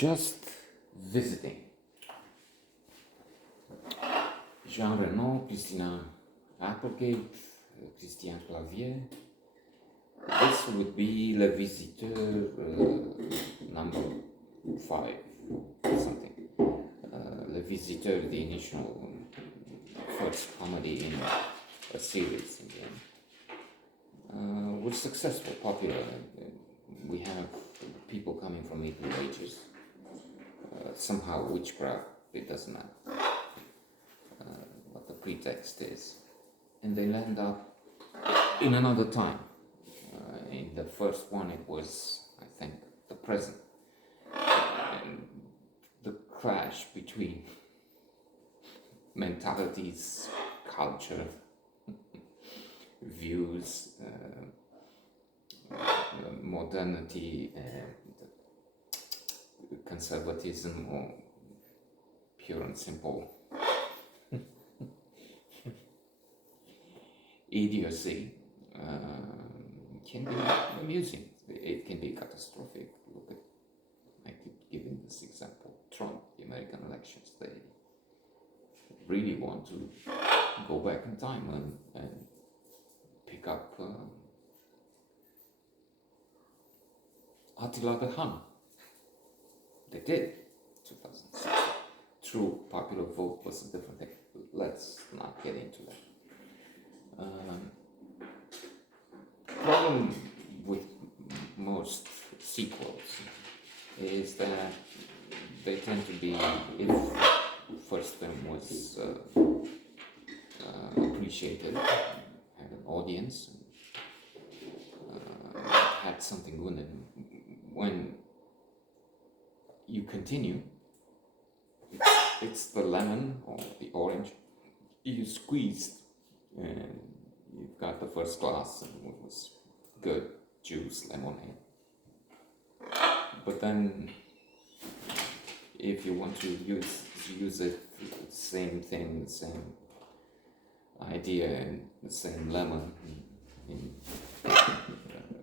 Just visiting. Jean Reno, Christina Applegate, Christian Clavier. This would be Le Visiteur number 5 or something. Le Visiteur, the initial first comedy in a series in the end. Was successful, popular. We have people coming from Middle Ages. Somehow witchcraft, it doesn't matter what the pretext is. And they land up in another time. In the first one it was, I think, the present. And the clash between mentalities, culture, views, modernity, conservatism, or pure and simple idiocy can be amusing. It can be catastrophic. Look at, I keep giving this example, Trump, the American elections. They really want to go back in time and pick up Attila the Hun. They did, 2006. True popular vote was a different thing. Let's not get into that. Problem with most sequels is that they tend to be, if first film was appreciated, had an audience, had something good, and when you continue, it's the lemon or the orange you squeezed, and you've got the first glass, and it was good juice, lemonade. But then, if you want to use it, same thing, same idea, and the same lemon, and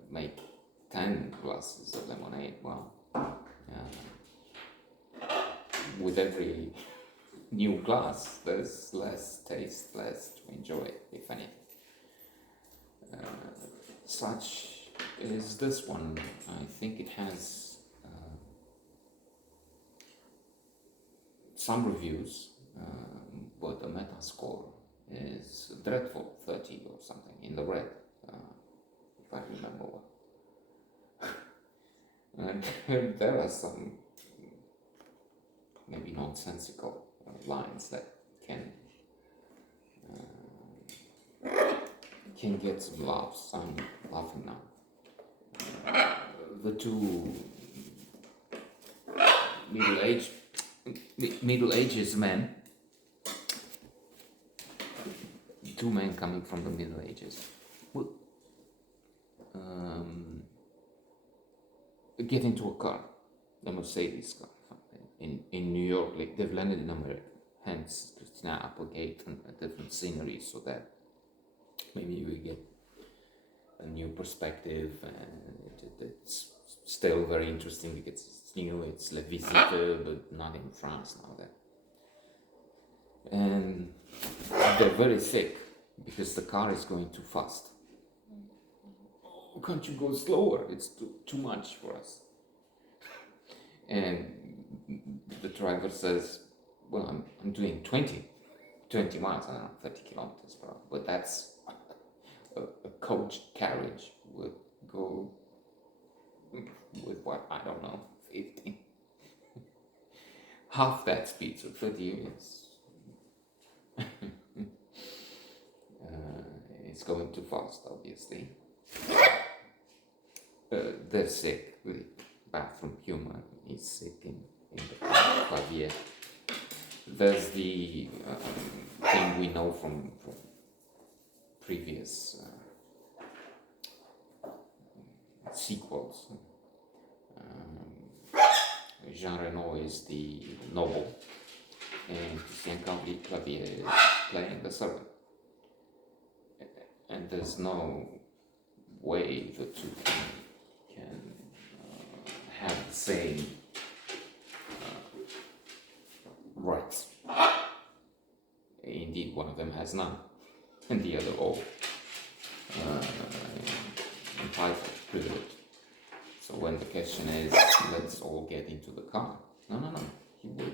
make 10 glasses of lemonade. Well, with every new glass, there's less taste, less to enjoy, if anything. Such is this one. I think it has some reviews, but the meta score is dreadful, 30 or something, in the red, if I remember well. And there are some maybe nonsensical lines that can get some laughs. I'm laughing now. The two Middle Ages men, two men coming from the Middle Ages, get into a car, a Mercedes car, in New York. Like they've landed in America, hence Christina Applegate and a different scenery, so that maybe we get a new perspective, and it's still very interesting because it's new, it's Le Visiteur, but not in France now. That, and they're very thick because the car is going too fast. Oh, can't you go slower? It's too much for us. And the driver says, well, I'm doing 20 miles, I don't know, 30 kilometers per hour, but that's a coach carriage would go with what, I don't know, 50. Half that speed, so 30 is it's going too fast, obviously. They're sick, the bathroom humor is sick in the Clavier. There's the thing we know from previous sequels. Jean Reno is the noble, and Christian Clavier is playing the servant. And there's no way the two can have the same has none, and the other all entitled, privileged. So when the question is, let's all get into the car. No. He will.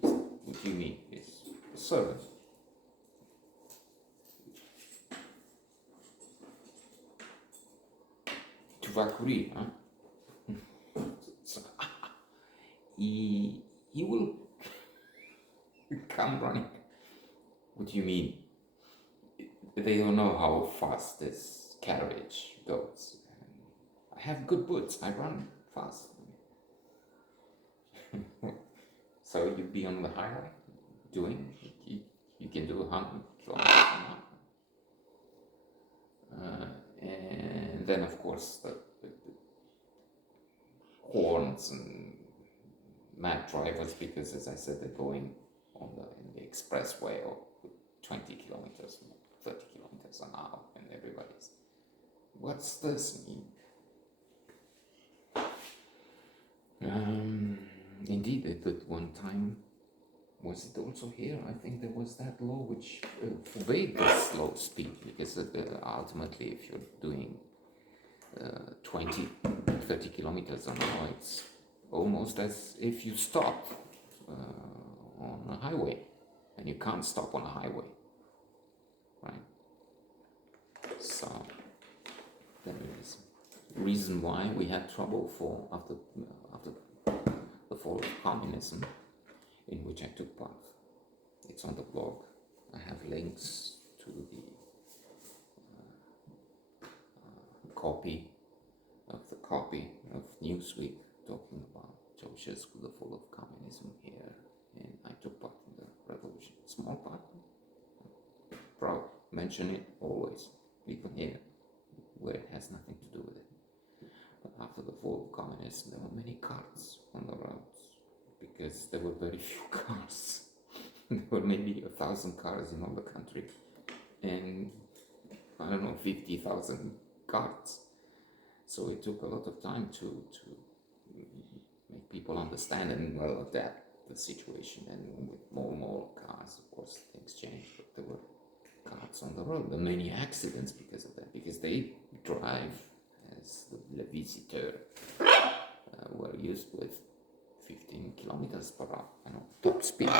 What do you mean? He's a servant. Tu vas courir, hein? So, he will come running. What do you mean? They don't know how fast this carriage goes. I have good boots. I run fast. So you'd be on the highway doing, you can do 100 kilometers an hour. And then, of course, the horns and mad drivers, because, as I said, they're going in the expressway or 20 kilometers, 30 kilometers an hour, and everybody's, what's this mean? Indeed, at one time, was it also here? I think there was that law which forbade this slow speed, because ultimately, if you're doing 20, 30 kilometers an hour, it's almost as if you stop on a highway, and you can't stop on a highway, right? So that is the reason why we had trouble after the fall of communism, in which I took part. It's on the blog. I have links to the copy of Newsweek talking about Ceausescu, the fall of communism here, and I took part in the revolution. Small part. Proud. Mention it always, even here, where it has nothing to do with it. But after the fall of communism, there were many carts on the roads, because there were very few cars. There were maybe 1,000 cars in all the country, and I don't know, 50,000 carts. So it took a lot of time to make people understand and well adapt the situation. And with more and more cars, of course, things changed. But there were cars on the road. There were many accidents because of that, because they drive as the Visiteurs were used with 15 kilometers per hour, top speed.